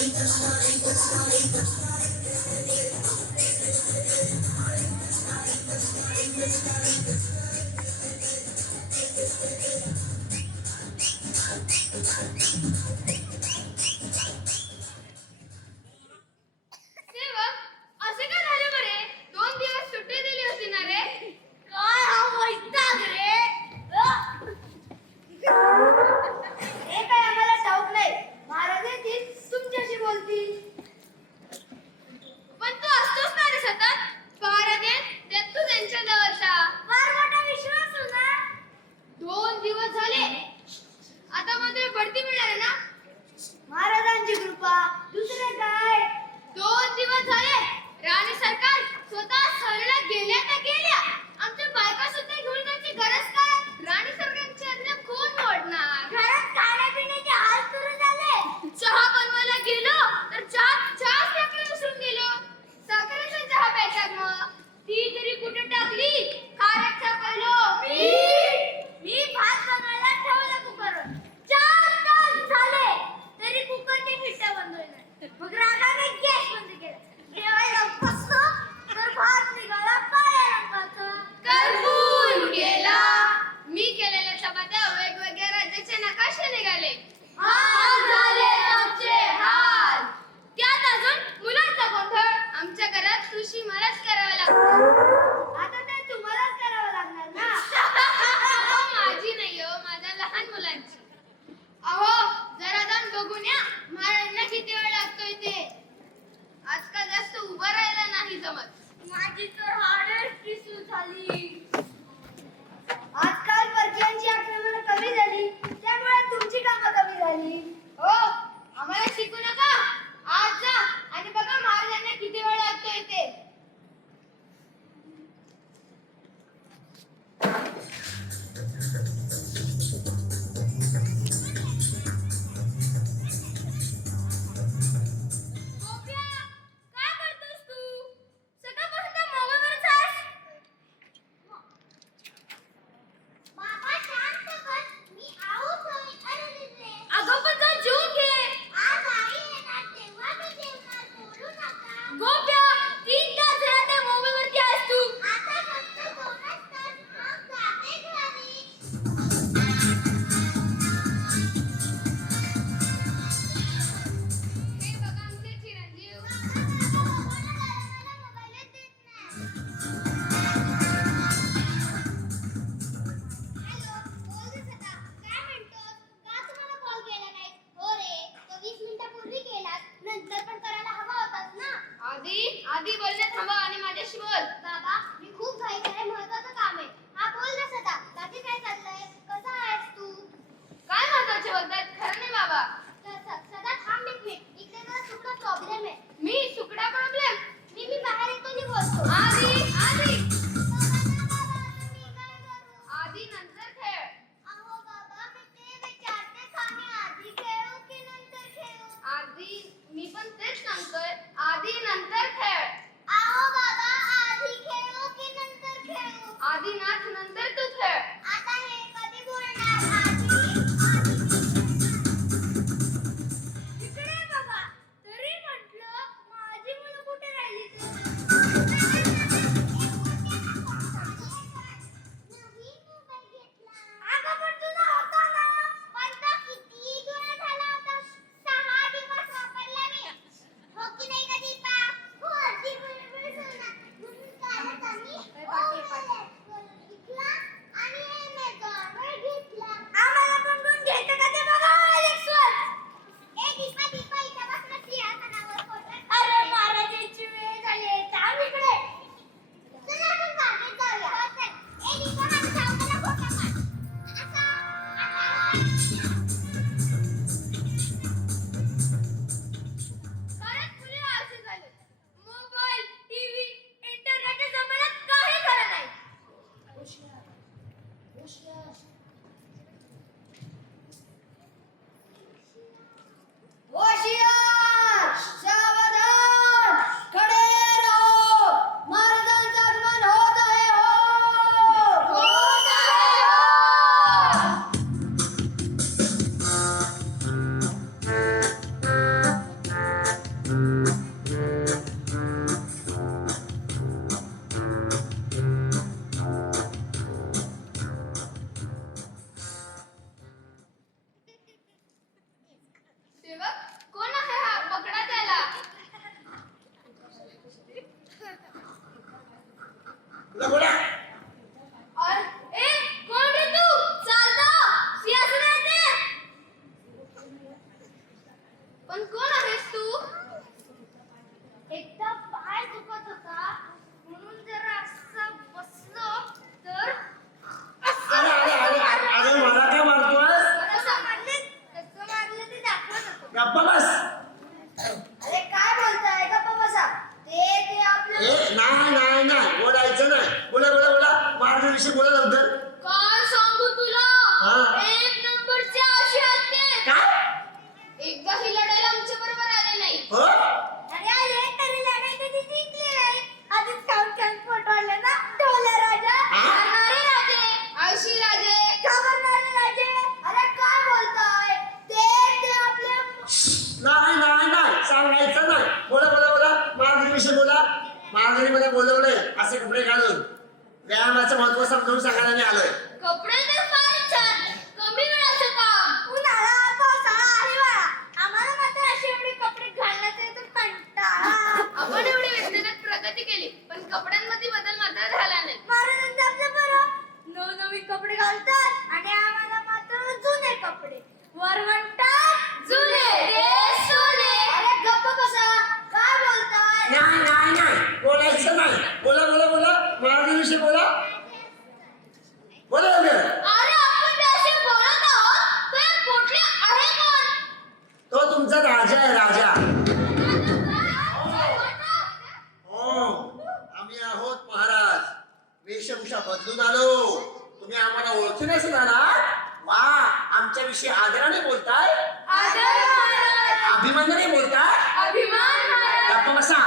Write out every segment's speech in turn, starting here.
सेवक, असे का झाले बरे? 2 दिवस सुट्टी दिली होती ना रे? काय हा वैताग रे? हे काय आम्हाला ठाऊक नाही. महाराज येतील, तुमच्याशी बोलतील. पण तू असतोस ना रे सतत? पहारा देत देत तू त्यांच्या जवळचा. फार मोठा विश्वास होता. 2 दिवस झाले. आता मात्र बढती मिळणार आहे ना? महाराजांची कृपा, दुसरे काय? 2 दिवस झाले. राणी सरकार स्वतः सहलीला गेल्या तर गेल्या. आमच्या बायका सुद्धा घेऊन जायची गरज काय? राणी सरकारची आज्ञा कोण मोडणार? घरात खाण्यापिण्याचे हाल सुरू झाले. चहा बनवायला गेलो तर चहा टाकलं विसरून गेलो. साखरेचा चहा प्यायचा मग. ती तरी कुठे टाकली? खारट सापडलो. मी भात बनवायला ठेवलं कुकरवर. 4 तास झाले तरी कुकरची शिट्ट्या बंद होईना. मग रागाने गॅस बंद केला. जेवायला बसलो तर भात निघाला काळ्या रंगाचा. करपून गेला. मी केलेल्या चपात्या वेगवेगळ्या राज्याचे नकाशे निघाले. हाल झाले आमचे हाल. त्यात अजून मुलांचा गोंधळ. आमच्या घरात कृषी मलाच करावं लागतं. आता ते तुम्हालाच करावं लागणार ना. अहो, माझी नाही हो, माझ्या लहान मुलांची. अहो, जरा जाऊन बघून या महाराजांना किती वेळ लागतोय ते. आजकाल जास्त उभं राहायला नाही जमत. माझी तर हाडच ठिसूळ झाली. आजकाल परकीयांची आक्रमणं कमी झाली, त्यामुळे तुमची कामं कमी झाली. हो, आम्हाला शिकू नका. आज जा आणि बघा महाराजांना किती वेळ लागतोय ते. गोप्या, काय करतोस तू? सकाळपासून त्या मोबाईलवरच आहेस. बाबा शांत बस, मी आऊत होईल. अरे दिदे, अगं पण जा जेवून घे. आज आई येणार तेव्हा मी जेवणार, बोलू नका. गोप्या, 3 तास झाले त्या मोबाईलवरती आहेस तू. आता फक्त 2च तास, मग जाते घरी. हे बघा आमचे चिरंजीव. मला मोबाईलच देत नाही. हॅलो, बोल रे सदा. काय म्हणतोस? का तुम्हाला कॉल केला नाही? हो रे, तो 20 मिनिटापूर्वी केलास. नंतर पण करायला हवा होतास ना. आधी बोलणे थांबा आणि माझ्याशी बोल. बाबा, मी खूप घाईत आहे, महत्त्वाचं काम आहे. हा बोल रे सदा. बाकी काय चाललंय? कसा आहेस तू? काय महत्वाचे बोलतायत? खरं नाही बाबा. सदा थांब एक मिनिट. इकडे मला थोडा प्रॉब्लेम आहे. मी सुकडा प्रॉब्लेम. मी बाहेर येतो आणि बोलतो. आधी बाबा, मी काय करू? आधी नंतर खेळ. अहो बाबा, मी ते विचारतेच आहे. आधी खेळू की नंतर खेळू? मी पण तेच सांगतोय. आधी नंतर खेळ. अहो बाबा, हो अरे अरे तरी लढाई कधी जिंकली नाही. आधीच खाऊन फोटो आले ना ढोले राजा. करणारे राजे, आळशी राजे. घाबरणारे राजे. अरे काय बोलताय? ते आपले नाही नाही नाही सांगायचं नाही. बोला बोला बोला महाराजांविषयी बोला. महाराजांनी मला बोलवलंय असे कपडे घालून व्यायामाचं महत्व समजावून सांगायला मी आलोय. कपडे तर फार छान, कमी वेळाचं काम. उन्हाळा पावसाळा हिवाळा आम्हाला मात्र असे एवढे कपडे घालण्याचा येतो कंटाळा. आपण एवढी व्यक्तिगत प्रगती केली पण कपड्यांमध्ये बदल मात्र झाला नाही. महाराजांचं आपलं बरं नवनवीन कपडे घालतात आणि आम्हाला मात्र जुने कपडे. वर म्हणतात जुने रे सोने. अरे गप्प बसा. काय बोलताय? नाही नाही नाही बोलायचं नाही. बोला बोला बोला महाराजांविषयी बोला. बोला लवकर. अरे आपण जे असे बोलत आहोत ते कुठले आहे कोण? तो तुमचा राजा आहे राजा. हो आम्ही आहोत महाराज. वेशभूषा बदलून आलो. तुम्ही आम्हाला ओळखी नसेल ना. वा आमच्याविषयी आदराने बोलताय, आदर महाराज. अभिमानाने बोलताय. अभिमान महाराज. गप्प बसा.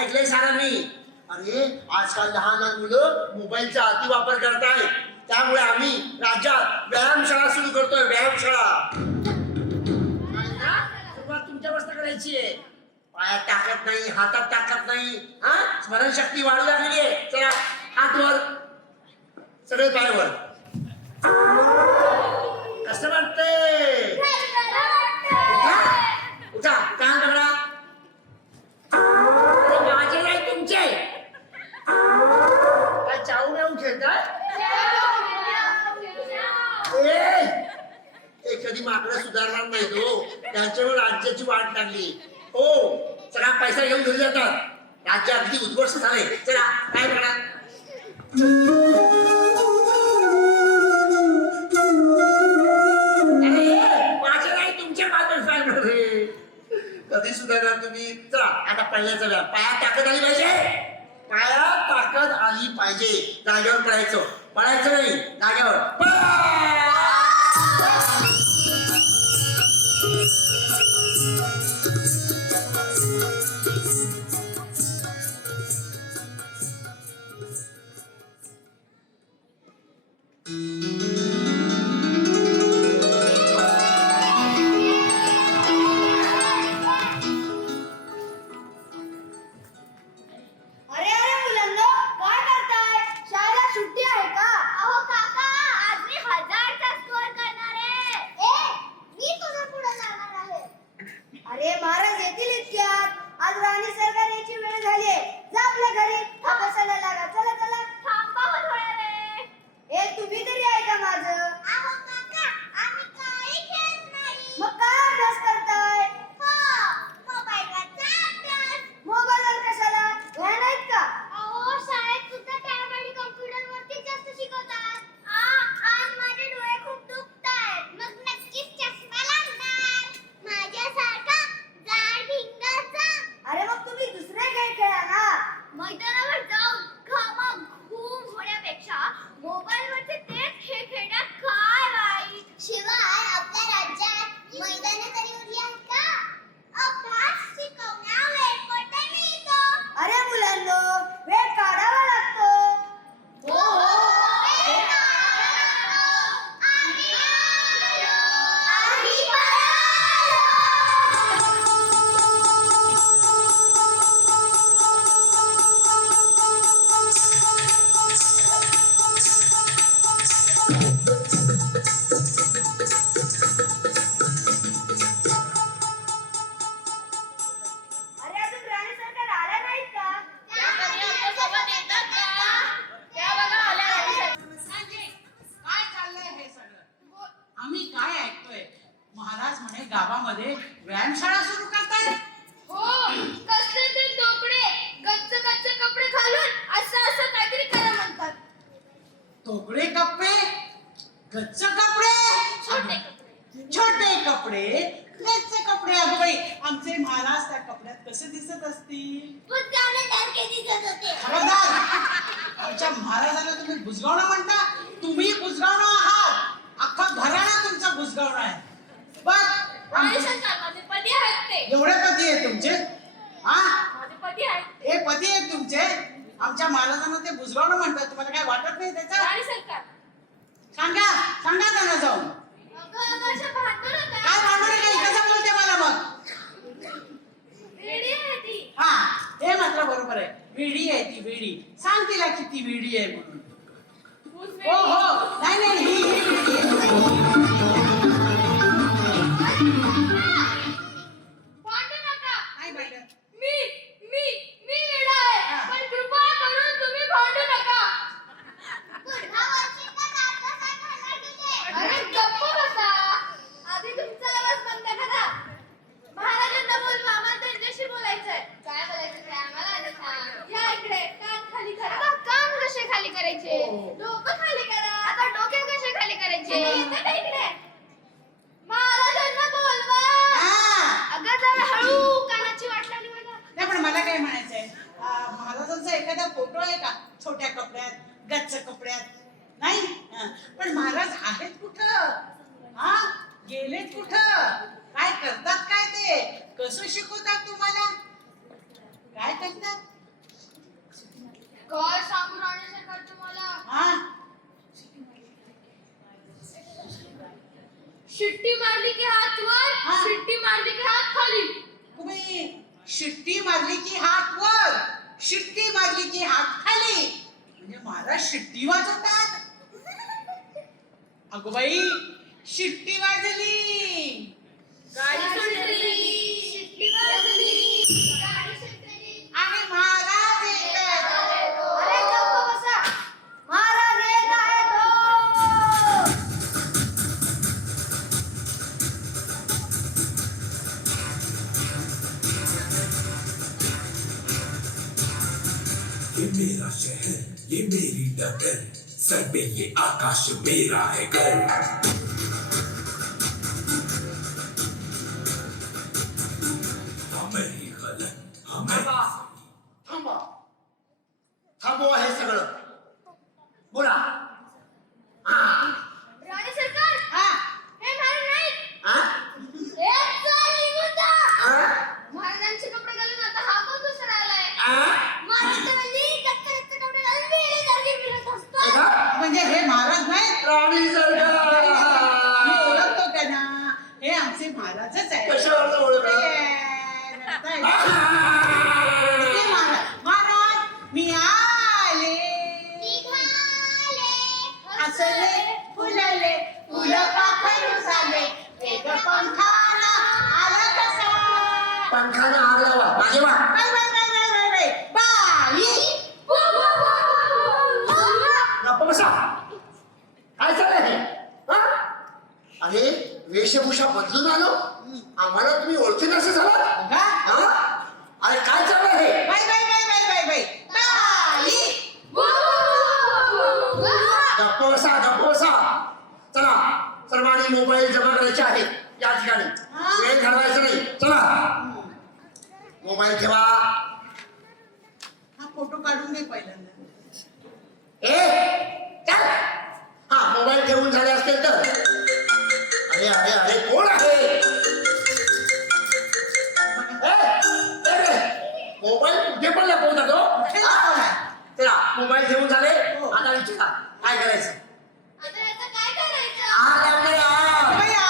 ऐकलंय सारांनी. अरे आजकाल लहान लहान मुलं मोबाईलचा अतिवापर करताय. त्यामुळे आम्ही राज्यात व्यायामशाळा सुरू करतोय. व्यायामशाळा सुरुवात तुमच्या मस्त करायची आहे. पायात टाकत नाही, हातात टाकत नाही. हा स्मरणशक्ती वाढू लागलेली आहे. चला हात वर, सगळे पाय वर. कसं वाटतंय? उठा उठा कान पकडा. ते माझे नाही तुमचे. काय चाऊ मिळून खेळताय? ए कधी माकडं सुधारणार नाही हो. त्यांच्यावर राज्याची वाट लागली हो. सगळा पैसा घेऊन घरी जातात. राज्य अगदी उद्ध्वस्त झाले. चला काय करा. माझे नाही तुमचे मात्र सांगणार रे. कधी सुधारणार तुम्ही? चला आता पडल्याचा व्यायाम. पायात ताकद आली पाहिजे. पायात ताकद आली पाहिजे. जागेवर पडायचं, पडायचं नाही. जागेवर अरे अरे मुलांनो काय करताय? शाळेला सुट्टी आहे का? अहो काका आज मी 1000चा स्कोर करणार आहे. मी तुझ्या पुढे जाणार आहे. अरे महाराज येतील इतक्यात. आज राणी सरकार याची वेळ झाली आहे. जा आपल्या घरी अभ्यासाला लागा. चला चला. थांबा हो थोडा वेळ. तुम्ही तरी ऐका माझं. अहो काका आम्ही काही खेळत नाही. मग काय अभ्यास करताय? मोबाईलवरचा अभ्यास. मोबाईलवर कशाला? ध्यान आहेत का? अहो शाळेत सुद्धा टॅब आणि कॉम्प्युटरवरती जास्त शिकवतात. आज माझे डोळे खूप दुखतायत. मग नक्कीच चष्मा लागणार. माझ्यासारखा जाड भिंगाचा. अरे मग तुम्ही दुसरे खेळ खेळा ना. मैदानावर जाऊन घामाघूम होण्यापेक्षा मोबाईलवरचे तेच खेळ खेळण्यात काय वाईट. शिवाय आपल्या राज्यात मैदाने तरी उरली आहेत का? अभ्यास शिकवण्या वेळ कोठे मिळतो? अरे मुलांनो वेळ काढावा लागतो. हो हो अरे अजून राणी सरकार आल्या नाहीत का? त्या कधी आमच्यासोबत येतात का? त्या बघा आल्या राणीसाठी. काय चाललंय हे सगळं? आम्ही काय ऐकतोय? महाराज म्हणे गावामध्ये व्यायामशाळा सुरू करतायत. हो कसले ते तोकडे गच्च गच्च कपडे घालून असं काहीतरी करा म्हणतात. तोकडे कपडे, गच्च कपडे, छोटे कपडे. छोटे कपडे, गच्च कपडे. अगं बाई आमचे महाराज त्या कपड्यात कसे दिसत असतील? बुजगावण्यासारखे दिसत होते. खबरदार! आमच्या महाराजांना तुम्ही बुजगावणं म्हणता? तुम्ही बुजगावणं आहात. अख्खा घराणा तुमचा बुजगावणं आहे. बघ आणि सरकार माझे पती आहेत ते. एवढे पती आहे तुमचे. तुमचे? हा माझे पती आहेत. हे पती आहेत तुमचे? आमच्या महाराजांना ते बुजगावणं म्हणतात, तुम्हाला काय वाटत नाही त्याचं? राणी सरकार, सांगा सांगा त्यांना जाऊन. अगं अशा भांडू नका. काय भांडू नका, कसं बोलते मला मग? वेडी आहे ती. हा हे मात्र बरोबर आहे, वेडी आहे ती, वेडी. सांग तिला की ती वेडी आहे म्हणून. who's हो ready? हो, नाही नाही, ही वेडी आहे. भांडू नका. नाही भांडत. मी मी मी वेडा आहे, हा. पण कृपा करून तुम्ही भांडू नका. पुढच्या वर्षी तर नाटकं काय करणार तुझे? अरे गप्प बसा. आधी तुमचा आवाज बंद करा. महाराजांना बोलवा, आम्हाला त्यांच्याशी बोलायचंय. काय बोलायचं काय आम्हाला आधी सांग. या इकडे, कान खाली करा. आता कान कसे खाली करायचे? हो. डोकं खाली करा. आता डोके कसे खाली करायचे? येतं का इकडे? महाराजांना बोलवा. हा. अगं जरा हळू, कानाची वाट लागली मला. नाही पण मला काय म्हणायचंय, महाराजांचा एखादा फोटो आहे का छोट्या कपड्यात, गच्च कपड्यात? नाही पण महाराज आहेत कुठं? हा गेलेत कुठं? काय करतात, काय ते कसं शिकवतात तुम्हाला? काय करतात? काय सांगू राणी सरकार तुम्हाला? हा शिट्टी मारली की हात वर, हा. शिट्टी मारली की हात खाली. तुम्ही शिट्टी मारली की हात वर, शिट्टी मारली की हात खाली, म्हणजे महाराज शिट्टी वाजवतात? अगो बाई, शिट्टी वाजली, गाडी सुटली, शिट्टी वाजली, गाडी सुटली. आणि महाराज येतात. अरे गप्प बसा. महाराज येत आहेत हो. ये मेरा शहर, ये मेरी डगर, सर पे ये आकाश मेरा है घर. हमें गलत, हमें थांबा थांबवा हे सगळं. बोला. हा राणी सरकार, हा हे महाराज नाहीत. हा? हे चल निघून जा. हा? महाराजांचे कपडे घालून आता हा कोण दुसरा आलाय? हा? महाराष्ट्रामध्ये कच्चे कपडे घालून वेडे जागी फिरत असतात. हे का? म्हणजे हे महाराज नाहीत? राणी आम्ही सरकार ओळखतो त्यांना, हे आमचे महाराजच आहे. कशावर ओळखलं? हे महाराज, महाराज मी आले, हसले फुलले, फुलं पाखरू झाले, वेग पंखाना आला कसा. पंखाने आग लावा मागे वा. बाई, बाई, बाई, बाई, बाई, बाई, बाई. गप्प बसा. काय चाललंय हे? हा? अरे वेशभूषा बदलून आलो, आम्हाला तुम्ही ओळखी नसे झाला. का? हा? अरे काय चाललंय हे? बाई, बाई, बाई, बाई, बाई, बाई, बाई. गप्प बसा गप्प बसा. चला सर्वांनी मोबाईल जमा करायचे आहेत या ठिकाणी. वेळ घालवायचा नाही. चला मोबाईल ठेवा. हा फोटो काढून दे पहिल्यांदा. ए चल. हा मोबाईल ठेवून झाले असतील तर. अरे अरे अरे कोण आहे? मोबाईल कुठे पण लपवता तो? हे कोण आहे? चला मोबाईल ठेवून झाले. हो. आता विचारा काय करायचं? आता याचं काय करायचं? आग लावणार आग. बाई, आ.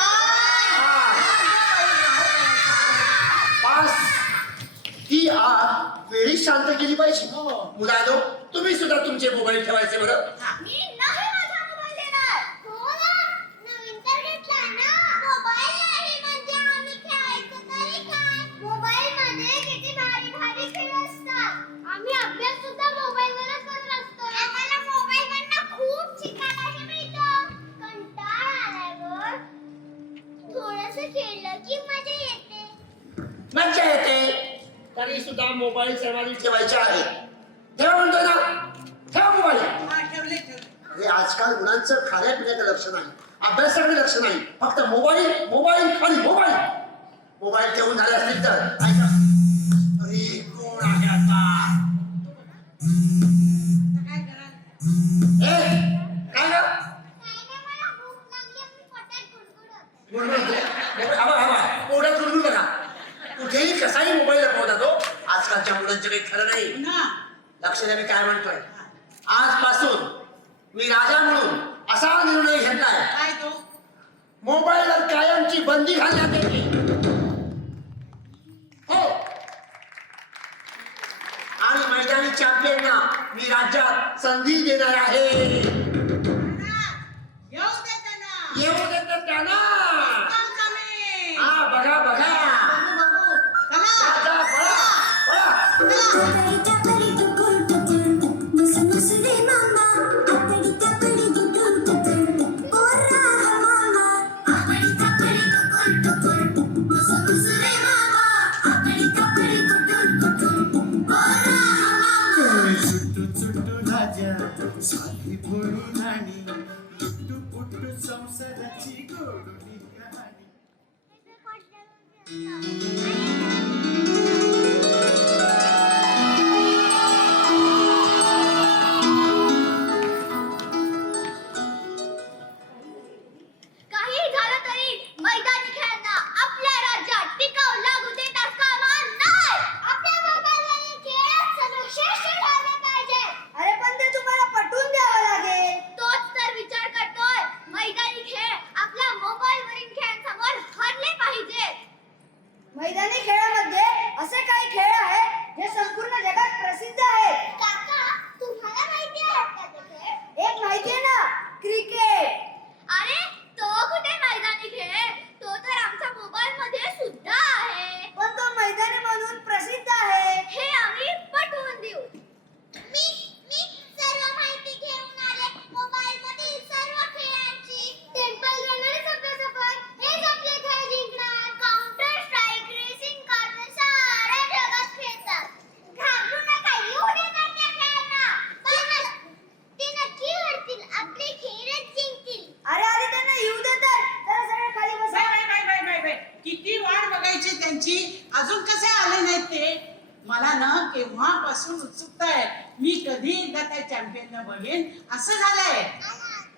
बस ती आग वेळी शांत केली पाहिजे. हो. मुलांनो तुम्ही सुद्धा तुमचे मोबाईल ठेवायचे बरं. मी नाही माझा मोबाईल देणार. हो ना, नवीन तर घेतला ना. मोबाईल नाही म्हणजे आम्ही खेळायचं तरी काय? मोबाईलमध्ये किती भारी भारी खेळ असतात. आम्ही अभ्यास सुद्धा मोबाईलवरच करत असतो. आम्हाला मोबाईलवरनं खूप शिकायलाही मिळतं. कंटाळा आल्यावर थोडंसं खेळलं की मजा येते. मज्जा येते. तरी सुद्धा मोबाईल सर्वांनी ठेवायचे आहे. ठेवा म्हणतोय ना. ठेवा मोबाईल. हा, ठेवले ठेवले. हे आजकाल मुलांचं खाण्यापिण्याचं लक्ष नाही, अभ्यासाकडे लक्ष नाही, फक्त मोबाईल मोबाईल आणि मोबाईल. मोबाईल ठेवून झाले असतील तर ऐका. अरे कोण आहे आता? आता काय करा? ए काय ग? काय नाही, मला भूक लागली, मी पोटात गुडगुड होतं. गुडगुड होते. आबा आबा पोटात गुडगुड बघा. कुठेही कसं कसाही मोबाईल लपवतात हो. आजकालच्या मुलांचं काही खरं नाही. ना लक्ष द्या मी काय म्हणतोय. आजपासून मी राजा म्हणून असा निर्णय घेतलाय, काय तो मोबाईलवर कायमची बंदी घालण्यात येते. हो, आणि मैदानी चॅम्पियनना मी राज्यात संधी देणार आहे. येऊ दे त्यांना. येऊ देतात त्यांना. काम चालले. हा बघा बघा. बघू, बघू. चला. जा, पळा, पळा. साधी भोळी राणी पुट्टू पुट्टू संसाराची गोडणी कहाणी. काही झालं तरी मैदानी खेळांना आपल्या राज्यात टिकाव लागू देता कामा नाही. आपल्या मोबाईलवरील खेळ सर्वश्रेष्ठ ठरले पाहिजे. अरे पण ते तुम्हाला पटवून द्यावं लागेल. तोच तर विचार करतोय. मैदानी खेळ आपल्या मोबाईलवरील खेळांसमोर हरले पाहिजे. मैदानी खेळामध्ये असे काही खेळ आहेत जे संपूर्ण जगात प्रसिद्ध आहेत. काका, तुम्हाला माहिती आहे का ते खेळ? एक माहिती आहे ना, क्रिकेट. अरे तो कुठे मैदानी खेळ? तो तर आमच्या मोबाईल मध्ये सुद्धा आहे. पण तो मैदानी म्हणून प्रसिद्ध आहे हे आम्ही पटवून देऊ. मी सर्व माहिती घेऊन आले. मोबाईल मधील सर्व खेळांची. टेम्पल रनर, सबवे सफर हेच आपले खेळ जिंकणार. काउंटर स्ट्राइक, रेसिंग कार साऱ्या जगात खेळतात. घाबरू नका, येऊ देतात त्या खेळांना. ते नक्की हरतील, आपले खेळच जिंकतील. अरे त्यांना येऊ देतात. जरा सगळे खाली बसा. बाय. किती वाट बघायची त्यांची, अजून कसे आले नाहीत ते. मला ना केव्हापासून उत्सुकता आहे. मी कधी एकदा त्या चॅम्पियनला बघेन असं झालंय.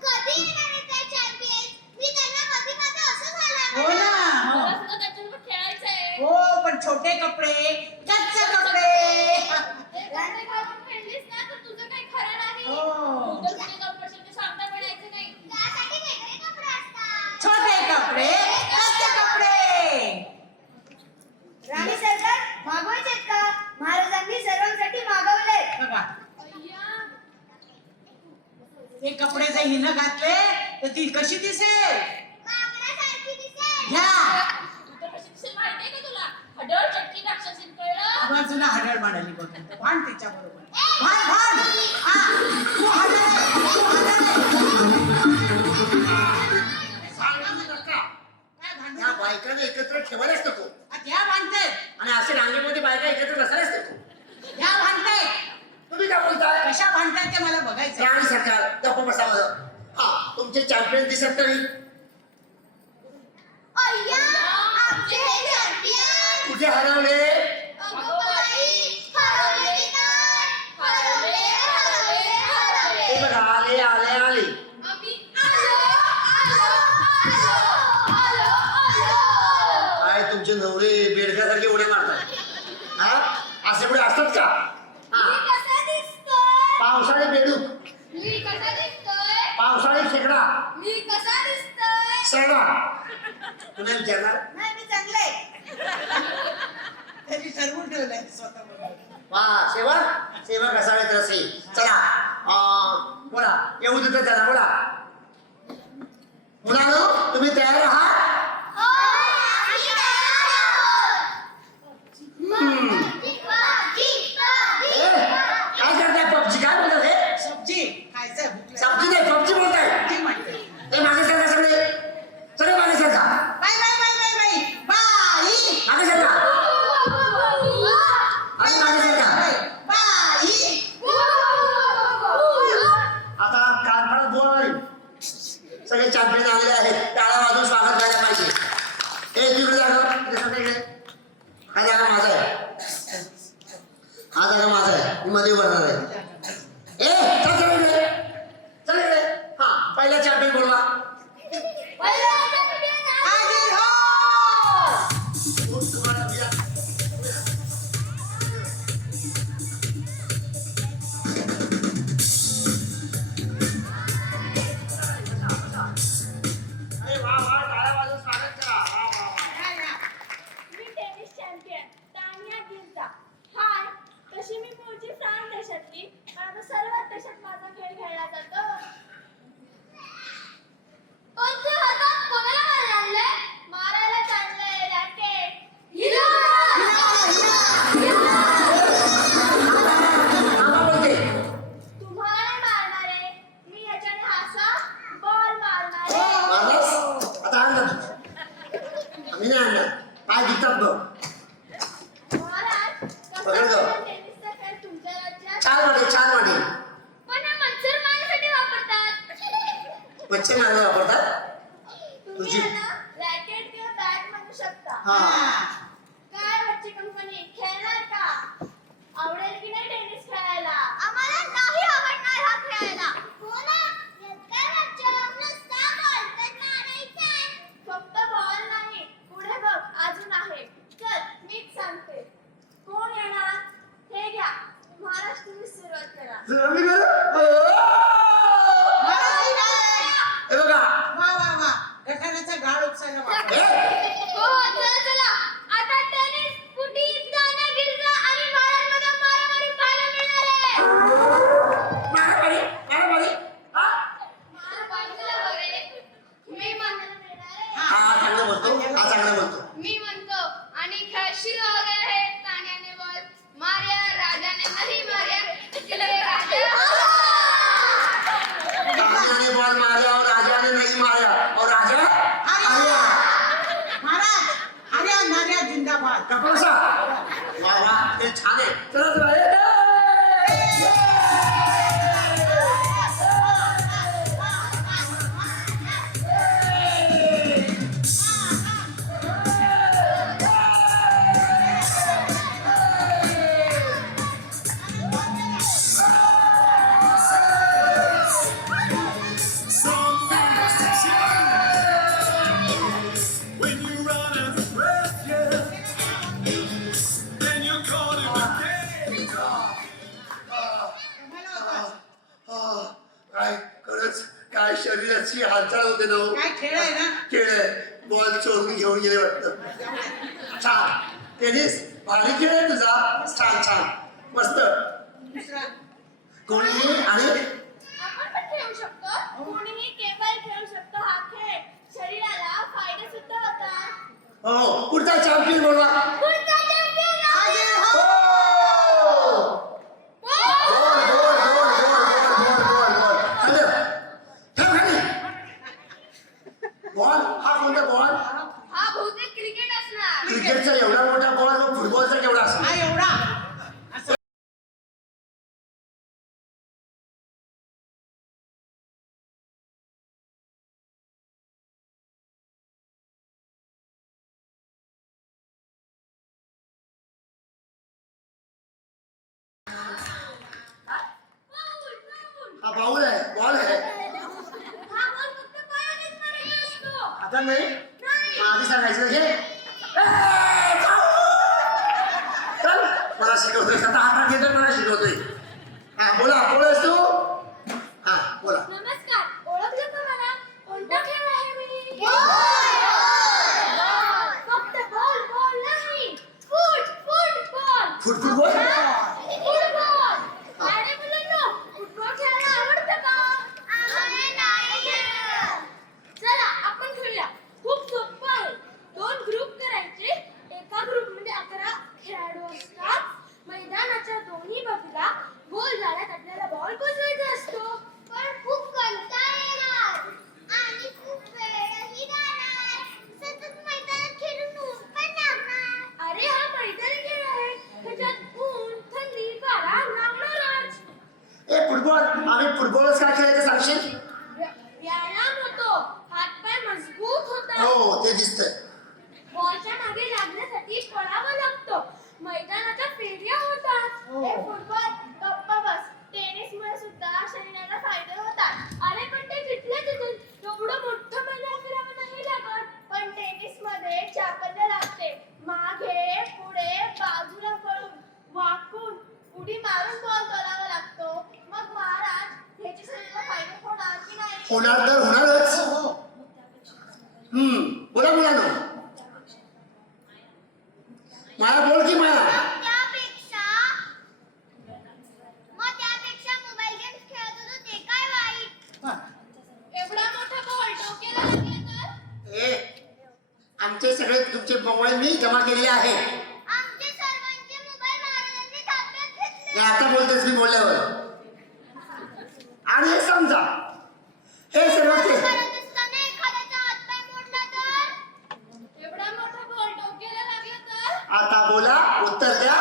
कधी येणार आहे त्या चॅम्पियन? मी त्यांना कधी माझं असं झालं. हो ना, हो. मला सुद्धा त्याच्यासोबत खेळायचंय. हो, पण छोटे कपडे, गच्च कपडे. ते कपडे घालून खेळलीस ना तर तुझं काही खरं नाही. हो. तू तर कुठे जाऊन पडशील ते सांगता पण यायचं नाही. त्यासाठी वेगळे कपडे असतात. छोटे कपडे, गच्च कपडे. राणी सरकार, मागवायचेत का? महाराजांनी सर्वांसाठी मागवले. बघा, अय्या, ते कपडे जर हिनं घातले तर ती कशी दिसेल? माकडासारखी दिसेल. घ्या. तू तर कशी दिसेल माहितीये का तुला? हडळ चटकी राक्षसीन, कळलं? बाजूला हडळ मांडली बघ. भांड तिच्या बरोबर. भांड. हा, तू हडळ आहे, तू हडळ आहे. सांगू नका. काय भांडण? या बायकांना एकत्र ठेवायलाच नको. त्या भांडते, आणि असे रांगेमध्ये बायका एकत्र बसायलाच नको. या भांडते. तुम्ही काय बोलताय? कशा भांडतात ते मला बघायचं. राणी सरकार, गप्प बसावं. हा, तुमचे चॅम्पियन दिसत नाही. अय्या, आमचे चॅम्पियन. कुठे हरवले? अगं बाई, हरवले की नाही? हरवले. हे बघा, आले. आम्ही आलो. काय तुमचे नवरे बेडकासारखे उड्या मारतात? हा, असे पुढे असतात का? मी हा, कसा दिसतोय? पावसाळे बेडूक, मी कसा दिसतोय? पावसाळे खेकडा, मी कसा दिसतोय? सरडा. तुला विचारणार? नाही, मी चांगले आहे. त्यांनी ठरवून ठेवलंय स्वतः बघा. वा, सेवा कसावेत रसे. चला, बोला, येऊ देतो त्यांना. बोला मुलांनो, तुम्ही तयार आहात? हो, आम्ही तयार आहोत. ए, काय करताय? पबजी काय बोलतात हे? सब्जी खायचंय, भूक लागली. सब्जी नाही, पबजी बोलताय. सब्जी म्हणते. हे मागे सरका सगळे मागे सरका. बाई. मागे सरका. आणि मागे सरका. बाई. आता कानफळात बोल मारी. सगळे चॅम्पियन आलेले आहेत. टाळा वाजून स्वागत करायला पाहिजे. हे तिकडे जागा, हा जागा माझा आहे. हा जागा माझा आहे. मी मध्ये भरणार आहे. चल इकडे. हा, पहिला चॅम्पियन बोलवा. हाजीर हो. तुम्हाला पकड गं. टेनिसचा खेळ तुमच्या राज्यात छान वाटेल, छान वाटेल. पण हा मच्छर मारण्यासाठी वापरतात. मच्छर मारायला वापरतात. तुम्ही तुझी- यांना रॅकेट किंवा बॅट म्हणू शकता. हा. काय बच्ची कंपनी खेळणार का? आवडेल की नाही टेनिस खेळायला? आम्हाला नाही आवडणार हा खेळायला. हो ना? यात काय बच्चा? नुसता बॉल तर मारायचा आहे. फक्त बॉल नाही, पुढे बघ अजून आहे. चल मीच सांगते. कोण येणार? हे घ्या. महाराज तुम्ही सुरुवात करा. जमली बरं? हे बघा. वा वा वा गटाराचा गाळ उपसायला वाटलं. हो, चला चला. आता टेनिस, कुटी, दांड्या, गिरजा आणि मारांमध्ये मारामारी पाहायला मिळणार आहे. मारामारी, मारामारी. हा? बाजूला वगैरे. मी म्हणतो हा चांगलं बोलतो, हा चांगलं बोलतो. मी म्हणतो आणि खेळशील वगैरे आहे ताण्याने बॉल मार्या राजाने नाही मार्या इसलिए राजा राजाने बॉल मारा और राजाने नहीं मारा और राजा आया. महाराज हऱ्या नाऱ्या जिंदाबाद. कपासा. वा वा हे छान आहे. चला चला. When you run out of breath, yeah, then you're caught in the game. काय खरंच काय शरीराची हालचाल होते ना हो. काय खेळ आहे ना? खेळ आहे. बॉल चोरून घेऊन गेले वाटतं. छान. टेनिस भारी खेळ आहे तुझा. छान छान मस्त. दुसरा कोणी आणि आपण पण खेळू शकतो. कोणीही केवळ खेळू शकतो हा खेळ. शरीराला फायदे सुद्धा होतात. हो पुढचा चॅम्पियन बोलवा. पुढचा चॅम्पियन हो! गोल, गोल, गोल, गोल, गोल, गोल, गोल. खाली. ठेव खाली. बॉल हा कोणता बॉल? हा बहुतेक क्रिकेट असणार. क्रिकेटचा एवढा मोठा बॉल मग फुटबॉलचा केवढा हा असणार? एवढा असं हा बाउल आहे, बॉल आहे. हा बॉल फक्त पायानेच मारायचा असतो. आता नाही मग आधी सांगायचं हे. चल मला शिकवतोय. आता हातात घेतोय मला शिकवतोय. हा बोला बोलास तू. हा बोला. नमस्कार. ओळखलं का मला? कोणता खेळ आहे मी? फक्त बॉल बॉल नाही. फुटबॉल. फुटबॉल. फुटबॉल. अरे मुलांनो, फुटबॉल खेळायला आवडतं का? नाही. चला आपण खेळूया. खूप सोपं आहे. 2 ग्रुप करायचे. एका ग्रुप मध्ये 11 खेळाडू असतात. मैदानाच्या दोन्ही बाजूला गोल जाळ्यात आपल्याला बॉल पोचवायचा असतो. पण खूप कंटाळा येणार आणि खूप वेळही जाणार. सतत मैदानात खेळून ऊन पण लागणार. अरे हा मैदानी खेळ आहे. ह्याच्यात ऊन, थंडी, वारा लागणारच. ए फुटबॉल आम्ही फुटबॉलच का खेळायचं सांगशील? व्यायाम होतो. हातपाय मजबूत होतात. हो ते दिसतंय. बॉलच्या मागे लागण्यासाठी पळावं लागतं. मैदानाच्या फेऱ्या होतात. हे फुटबॉल गप्प बस. टेनिसमुळे सुद्धा शरीराला फायदे होतात. अरे पण ते तिथल्या तिथून एवढं मोठं मैदान फिरावं नाही लागत. पण टेनिसमध्ये चापल्य लागते. मागे पुढे बाजूला पळून वाकून उडी मारून बॉल तोलावा लागतो. मग महाराज ह्याचे शरीराला फायदे होणार की नाही? होणार तर होणारच. हो हो बोला मुलांनो. माया बोल की माया. त्यापेक्षा मोबाईल गेम्स खेळत होतो ते काय वाईट? हा. एवढा मोठा बॉल डोक्याला लागला तर? ए आमचे सगळे तुमचे मोबाईल मी जमा केलेले आहेत. आमचे सर्वांचे मोबाईल महाराजांनी ताब्यात घेतले. हे आता बोलतेस मी बोलल्यावर. आणि हे समजा हे सर्व ते करत असताना एखाद्याचा हातपाय मोडला तर? एवढा मोठा बॉल डोक्याला लागला तर? आता बोला उत्तर द्या.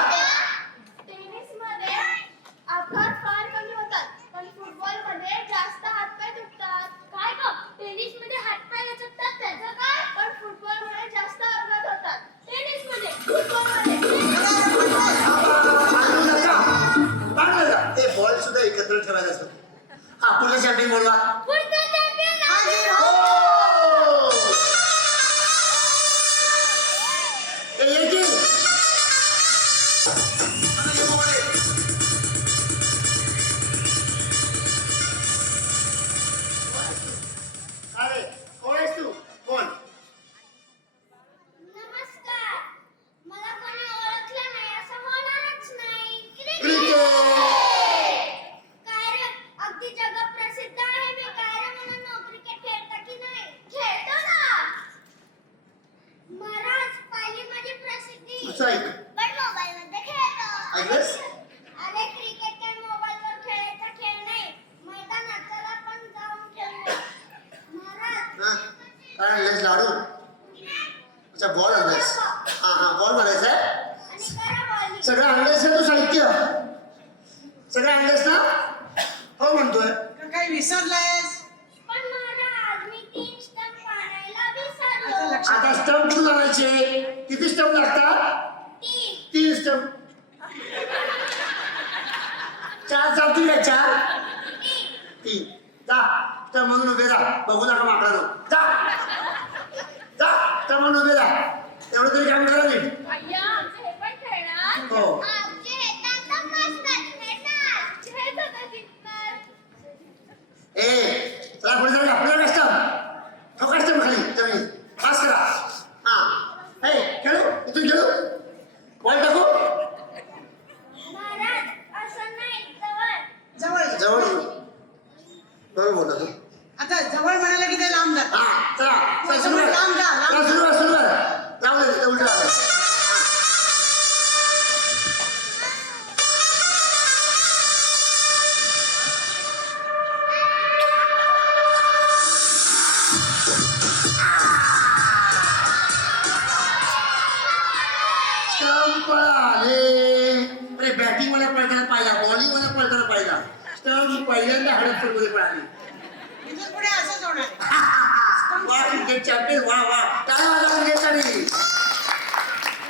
आता ये मोबाईल. अरे कोण आहेस तू? कोण? नमस्कार. मला कोणी ओळखलं नाही असं होणारच नाही. क्रिकेट. काय रे, अगदी जगप्रसिद्ध आहे मी. काय रे मुलांनो, क्रिकेट खेळता की नाही? खेळतो ना. महाराज, पहिली माझी प्रसिद्धी असं ऐक. पण मोबाईलमध्ये खेळतो. ऐकलंस? अरे, क्रिकेट काय मोबाईलवर खेळायचा खेळ नाही. मैदानात चला आपण जाऊन खेळूया. महाराज, हा काय आणलंयस? लाडू? अच्छा बॉल आणलायस. हा बॉल म्हणायचा आहे. आणि करा बॉलिंग. सगळं आणलंयस ना तू साहित्य? सगळं आणलंयस ना? हो म्हणतोय. का काही विसरलायस? पण महाराज, मी 3 स्टंप आणायला विसरलो. आता लक्षात आता स्टंप कुठून आणायचे? किती स्टंप लागतात? 3. 3 स्टंप. 4 चालतील का? 4? 3. जा स्टंप म्हणून उभे जा. बघू नका माकडानो. जा स्टंप म्हणून उभे जा. एवढं तरी काम करा नीट. अय्या, आमचे हे पण खेळणार. हो. आमचे हे तर मस्त खेळणार. खेळत होता जिंकणार. ए चला पुढे जाऊया. पुढे स्टंप. ठोका स्टंप खाली जमीन. पास करा. हा ए खेळू. इथून खेळू. बॉल टाकू. महाराज, असं नाही, जवळ. जवळ जवळ बरोबर बोलला तू. आता जवळ म्हणाला की ते लांब जात. हा चला सुरू कर. लांब जा, लांब जा. सुरू कर. जाऊ दे तिथे उलट राहते. स्टंप आले. अरे बॅटिंग मला पळताना पाहिला, बॉलिंग मला पळताना पाहिला. स्टंप पहिल्यांदा हडपसरमध्ये पळाली. इथून पुढे असंच होणार. वा क्रिकेट चॅम्पियन. वा वा काय माझा क्रिकेटसाठी.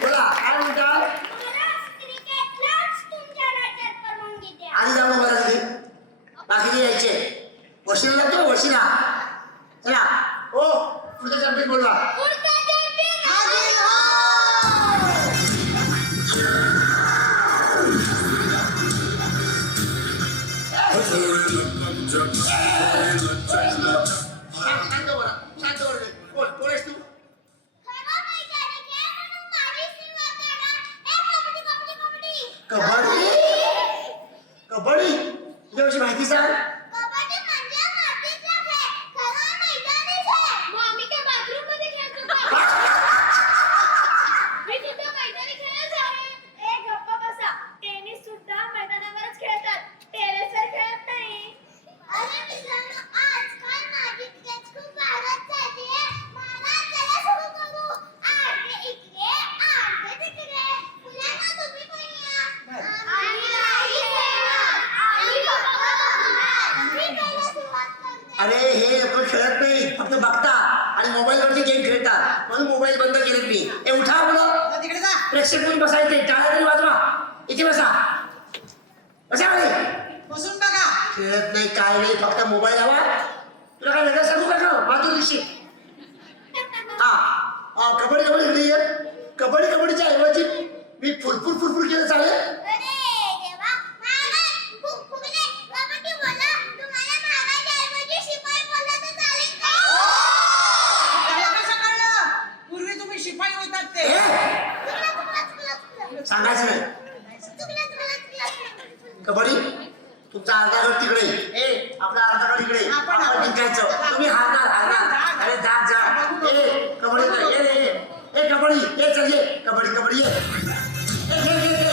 बोला काय म्हणता? महाराज, क्रिकेटलाच तुमच्या राज्यात परवानगी द्या. आधी जाऊ बघा तिथे. बाकीचे यायचे. वशिला लागतो वशिला. चला हो पुढचा चॅम्पियन बोलवा. पुढचा champion आदिल हो. शांत बोला. शांत बोला. कोण कोण आहेस तू? खरं मैदानी खेळ म्हणून माझी सेवा करा. कबड्डी, कबड्डी, कबड्डी. कबड्डी. कबड्डी तुझ्याविषयी माहिती सांग. कबड्डी म्हणजे मातीचा खेळ. खरं मैदानी खेळ. मग आम्ही काय बाथरूम मध्ये खेळतो का? मी सुद्धा मैदानी खेळच आहे. ए, गप्प बसा. टेनिस सुद्धा मैदानावरच खेळतात. टेरेसवर खेळत नाही. अरे मित्रांनो, आजकाल माझी स्केच खूप वाढत चाललीये. मला चला सुरू करू. आडवे इकडे, आडवे तिकडे. मुलांनो, तुम्ही पण या. आम्ही नाही खेळणार. आम्ही फक्त बघणार. मी पहिला सुरुवात करते. अरे हे लोक खेळत नाही, फक्त बघतात आणि मोबाईलवरती गेम खेळतात. म्हणून मोबाईल बंद केलेत मी. ए उठा बोला. जा तिकडे जा. प्रेक्षक म्हणून बसायचे. टाळ्या तरी वाजवा. इथे बसा. बसा खाली. बसून बघा. खेळत नाही काय नाही, फक्त मोबाईल हवा. तुला काय वेगळं सांगू का? मातृऋषी. हा कबड्डी कबड्डी ये. कबड्डी कबड्डीच्या ऐवजी मी फुरफुर केलं चालेल? अरे देवा, महाराज, फुगले. कबड्डी बोला. तुम्हाला महाराजाऐवजी शिपाई बोलला तर चालेल का? त्याला कसं कळलं? पूर्वी तुम्ही शिपाई होतात ते. चुकलं. सांगायचं नाही. कबड्डी तुमचा अर्धा गट तिकडे. ए आपला अर्धा गट इकडे. आपण जिंकायचं. तुम्ही हारणार. अरे जा. ए कबड्डी ए ए ए कबड्डी ए चल ये. कबड्डी ये. ए, घे, घे, घे.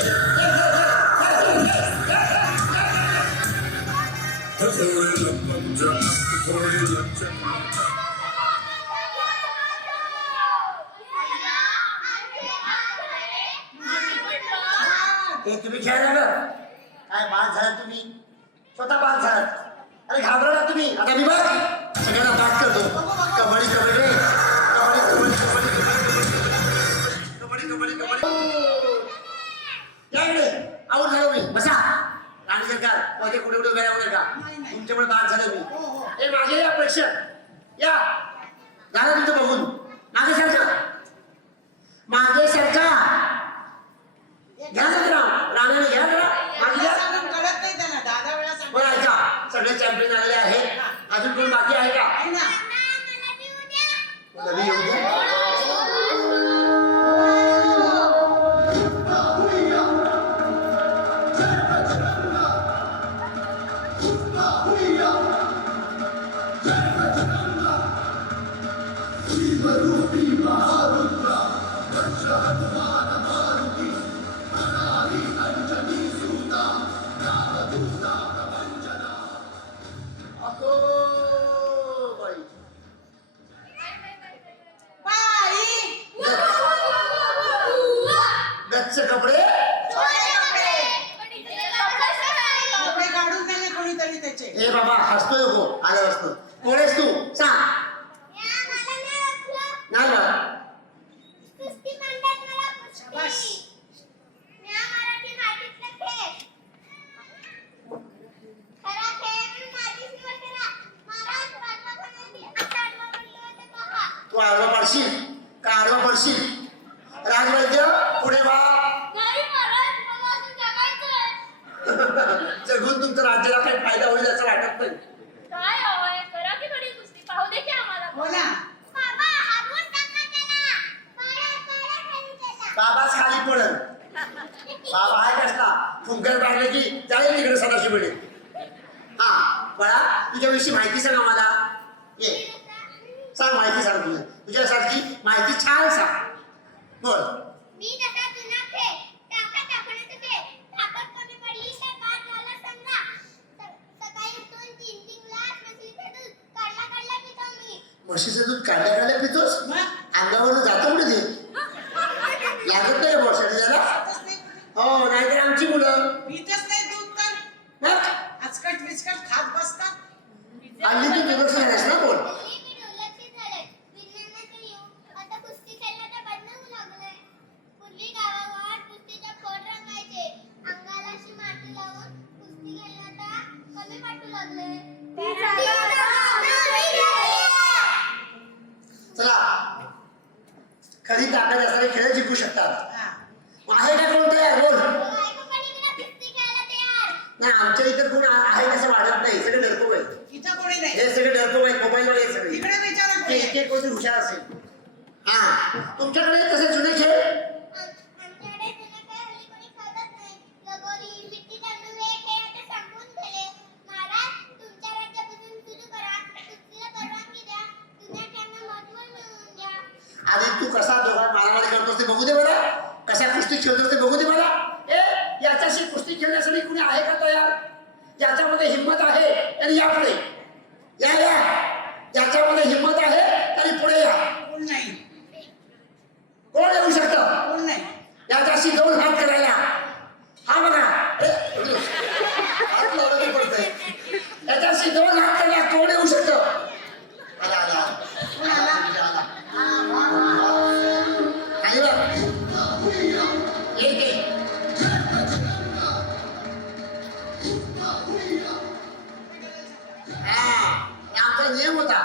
हे तुम्ही खेळायला ग काय बाद झाला तुम्ही. स्वतः बाद झालात. अरे घाबरला तुम्ही. आता मी बघ सगळ्यांना बाद करतो. कबड्डी कबड्डी कबड्डी कबड्डी कबड्डी कबड्डी. या इकडे. आऊट झालो मी. बसा. राणी सरकार मध्ये कुठे कुठे उभे राहू नका. तुमच्यामुळे बाद झालो मी. ए मागे या प्रेक्षक या. झालं तुमचं बघून. मागे सरका. मागे सरका. घ्या जरा. कोण बाकी आहे का? आहे ना. मला ती उद्या. नवी येऊ द्या. अगो बाई. बाई, गच्च कपडे. कपडे काढून नेले कोणीतरी त्याचे. ए बाबा हसतोय नको आलं असतं. कोण आहेस तू सांग. या मला नाही वाटलं. नाही बा. कुस्ती म्हणतात मला शाबास. कुस्ती. या मराठी मातीतलं खेळ. खरा खेळ मी माझीच निवड करा. महाराज राजमातांनी आता आडवा पडले होते पहा. तू आडवा पडशील का आडवा पडशील? राजवैद्य पुढे वा. नाही महाराज, मला अजून जगायचंय. जगून तुमच्या राज्याला काही फायदा होईल असं वाटत नाही. काय हवंय करा की थोडी कुस्ती पाहू दे की आम्हाला. हो ना. बाबा हरवून टाका त्याला. पाया खाली त्याला. बाबाच खाली पडल. बाबा आहे कसला फुंकर काढले की जाईल तिकडे सदाशिव मिळेल. हा बळा तुझ्याविषयी माहिती सांग आम्हाला. ये सांग माहिती सांग तुझ्या तुझ्यासारखी माहिती छान सांग. बोल. मी जसा जुना खेळ टाका टाकण्याचं खेळ. ताकद कमी पडली तर काय झालं समजा. सकाळी उठून 3-3 ग्लास म्हशीचं दूध काढला पितो मी. म्हशीचं दूध काढल्या पितोस. मग अंगावरून जातं कुठे ते लागत नाही बॉ शरीराला. खातच नाही. हो नाहीतर आमची मुलं पितच नाही दूध तर. मग आजकाल विचकट खात बसतात. हल्ली तू दुर्लक्ष झालास ना. बोल. हल्ली मी दुर्लक्षित झाले. विज्ञानाचे युग आता कुस्ती खेळण्याचं बंद होऊ लागलंय. पूर्वी गावागावात कुस्तीचे फड रंगायचे. अंगाला अशी माती लावून कुस्ती खेळणं आता कमी वाटू लागलंय. चला खरी ताकद असणारे खेळ जिंकू शकतात. हा. आहे का कोण तयार? बोल. बायको पण इकडे कुस्ती खेळायला तयार. नाही आमच्या इतर कोण आहे कसं वाटत नाही. सगळे डरतो आहे. इथं कोणी नाही. हे सगळे डरतो आहे. मोबाईलवर आहे सगळे. इकडे विचारा कोणी एक आहे. एक कोणतरी हुशार असेल. हा तुमच्याकडे कसे जुने खेळ? आमच्याकडे जुने खेळ हल्ली कोणी खेळतच नाही. लगोरी, विट्टी दांडू हे खेळ आता संपून गेले. महाराज तुमच्या राज्यापासून सुरू करा. कुस्तीला परवानगी द्या. जुन्या खेळांना महत्त्व मिळवून द्या. आधी तू कसा दोघात मारामारी करतोस ते बघू दे मला. कसा कुस्ती खेळतोस ते बघू दे मला. ए याच्याशी कुस्ती खेळण्यासाठी कुणी आहे का तयार? ज्याच्यामध्ये हिंमत आहे त्यांनी या पुढे या या. ज्याच्यामध्ये हिंमत आहे त्यांनी पुढे या. कोण नाही. कोण येऊ शकतं कोण नाही. याच्याशी 2 हात करायला? हा बघा हात लावलं पडतंय. याच्याशी 2 हात करायला कोण येऊ शकतं? आला आला कोण आला? आला. हा, वा, वा. खाली बघ. एक एक. हा आमचा नियम होता.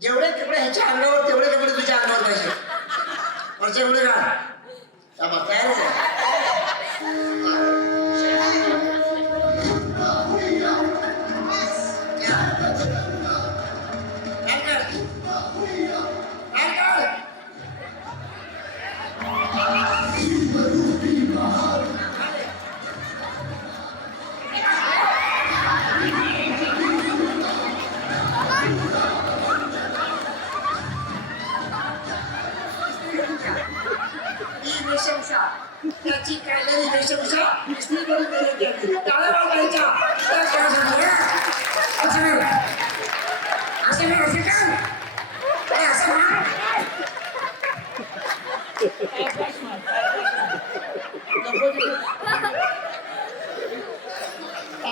जेवढे कपडे ह्याच्या अंगावर तेवढे कपडे तुझ्या अंगावर पाहिजे. वरचे कपडे काढ. शाबास, तयारच आहे. या. काढ, काढ. काढ, काढ. ही वेशभूषा त्याची काढलेली वेशभूषा इस्त्री करून देण्यात येते. टाळ्या वाजवायच्या. त्या खेळासाठी. असं कर. असं कर, असं कर. अरे असं मार.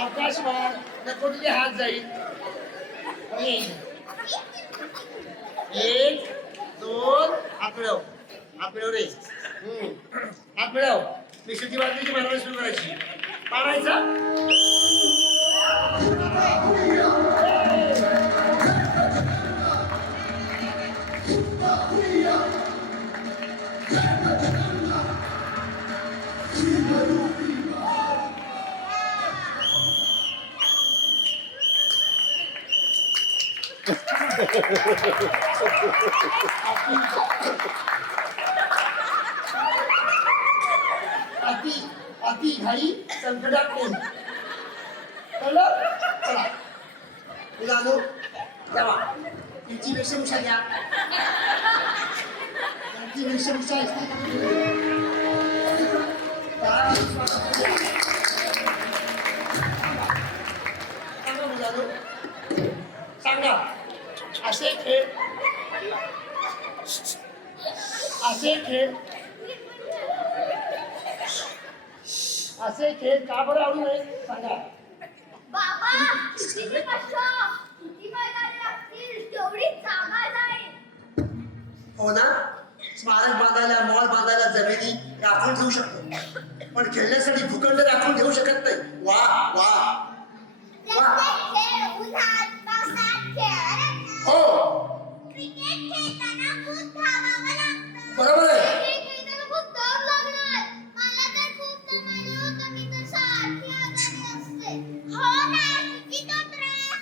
आकाशवाण नको तुझे हात जाईल. 1 2 हात मिळव. हात मिळव रे. हात मिळव. विशुद्धी वाजलीची मारायला सुरू करायची. मारायचं. अति अति घाई संकटात नाही. कळलं? चला मुलांनो जावा तिची वेशभूषा घ्या. त्यांची वेशभूषा असते सांगा मुलांनो सांगा असे खेळ असे खेळ का बरं आवडू नये सांगा. बाबा किती कष्ट किती मैदाने लागतील तेवढी जागा जाईल. हो ना स्मारक बांधायला मॉल बांधायला जमिनी राखून ठेवू शकतो पण खेळण्यासाठी भूखंड राखून ठेवू शकत नाही. वा वा प्रत्येक खेळ उन्हात पावसात खेळायला. हो क्रिकेट खेळताना खूप धावावं लागतं. बरोबर आहे. क्रिकेट खेळताना खूप दम लागणार. मला तर खूप दमायला होतं. मी तर सारखी आजारी असते. हो ना किती तो त्रास.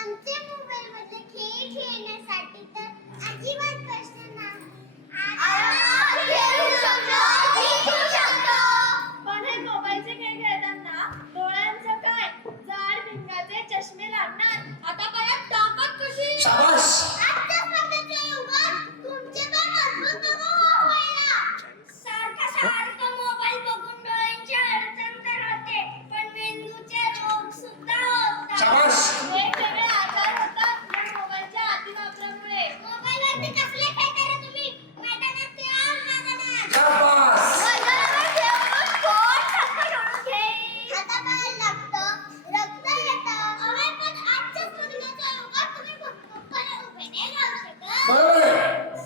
आमचे मोबाईल मध्ये खेळ खेळण्यासाठी तर अजिबात कष्ट नाही. पण हे मोबाईलचे खेळ खेळताना डोळ्यांचं काय जाड भिंगाचे चष्मे लागणार. आता पायात ताकद कशी. शाबास. आजच्या स्पर्धेच्या युगात तुमचे पण अद्भुत अनुभव व्हायला. सारखं मोबाईल बघून डोळ्यांची अडचण तर होते पण मेंदूचे रोग सुद्धा होतात. शाबास. वेगवेगळे आजार होतात या मोबाईलच्या अतिवापरामुळे. मोबाईलवरती कसले खेळ करा तुम्ही मैदानात खेळा मैदानात. शाबास. मैदानावर खेळून कोण संकट होऊन घेईल. हातापायाला लागतं रक्त येतं. अरे पण आजच्या स्पर्धेच्या युगात तुम्ही भक्कमपणे उभे नाही राहू शकत. बरोबर आहे.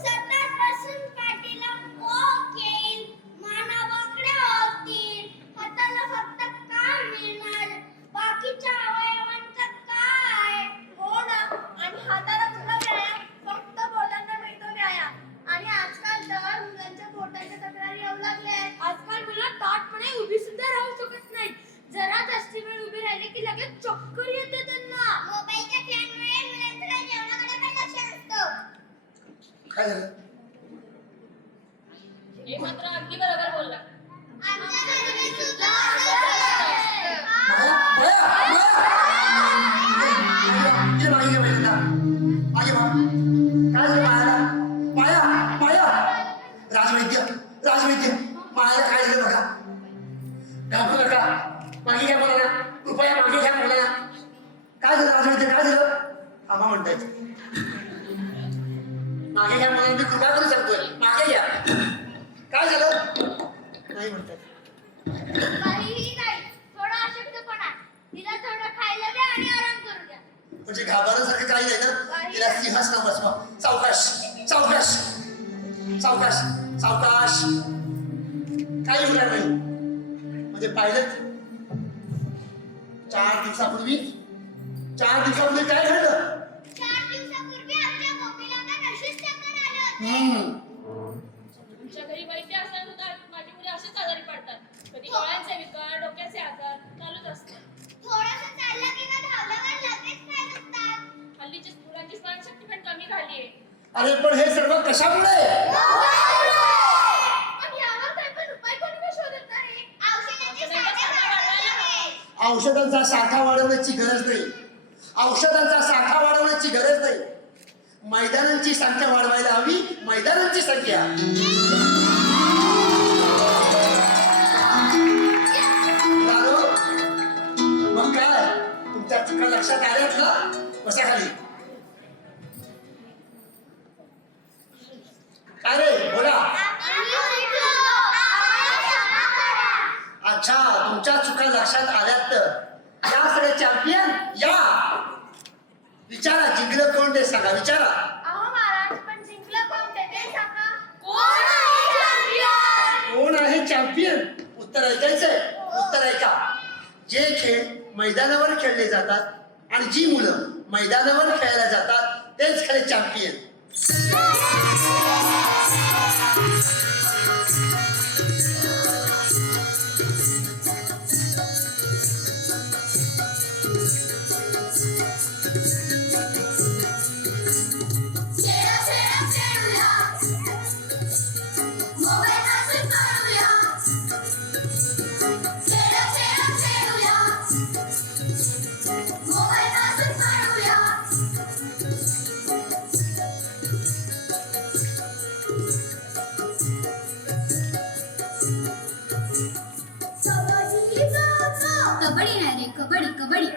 सतत बसून पाठीला पोक येईल. माना वाकड्या होतील. हाताला फक्त काम मिळणार. बाकीच्या अवयवांचं काय. हो ना आणि हाताला तुला व्यायाम फक्त बोटांना मिळतो व्यायाम. आणि आजकाल तर मुलांच्या पोटाच्या तक्रारी येऊ लागल्या आहेत. आजकाल मुलं ताठपणे उभी सुद्धा राहू शकत नाही. जरा जास्ती वेळ उभी राहिली की लगेच चक्कर येते त्यांना. मोबाईलच्या खेळांमुळे मुलांचं जेवणाकडे पण लक्ष नसतं. काय झालं? हे मात्र अगदी बरोबर बोलला. आमच्या घरी सुद्धा असंच असतं. माया ये मागे ये पहिल्यांदा मागे वा. काय झालं मायाला? माया माया राजवैद्य मायाला काय झालं बघा. घाबरू नका मागे घ्या मला ना कृपया मागे घ्या मला ना. काय झालं राजवैद्य काय झालं? आम्हा म्हणतायत मागे घ्या मला मी कृपा करू सांगतोय मागे घ्या. काय झालं? नाही म्हणतात. काहीही नाही. थोडा अशक्तपणा. तिला थोडं खायला द्या आणि आराम करू द्या. म्हणजे घाबरण्यासारखं काही नाही ना. तिला सिंहासनावर बसवा. सावकाश सावकाश सावकाश सावकाश. काही होणार नाही. म्हणजे पाहिलं 4 दिवसापूर्वी काय घडलं? 4 दिवसापूर्वी आमच्या गोपीला अशीच चक्कर आलं. तुमच्या घरी वैद्य असणार सुद्धा माझी मुले असेच आजारी पडतात. कधी डोळ्यांचे विकार डोक्याचे आजार चालूच असतात. थोडंसं चाललं किंवा धावल्यावर लगेच पाय दुखतात. हल्लीची मुलांची स्मरणशक्ती पण कमी झालीये. अरे पण हे सर्व कशामुळे? पण यावर काही पण उपाय कोणी का शोधत नाही. औषधाचे साठे वाढवायला हवे. औषधांचा साठा वाढवण्याची गरज नाही. मैदानांची संख्या वाढवायला हवी. मैदानांची संख्या. मग काय तुमच्या चुका लक्षात आल्यात ना? बसा खाली. काय रे बोला. अच्छा तुमच्या चुका लक्षात आल्यात तर या सगळे चॅम्पियन या. विचारा जिंकलं कोण ते सांगा. विचारा. अहो महाराज पण जिंकलं कोण ते सांगा. कोण आहे चॅम्पियन? उत्तर ऐकायचंय. उत्तर ऐका. जे खेळ मैदानावर खेळले जातात आणि जी मुलं मैदानावर खेळायला जातात तेच खरे चॅम्पियन. कबड्डी नाही रे, कबड्डी कबड्डी.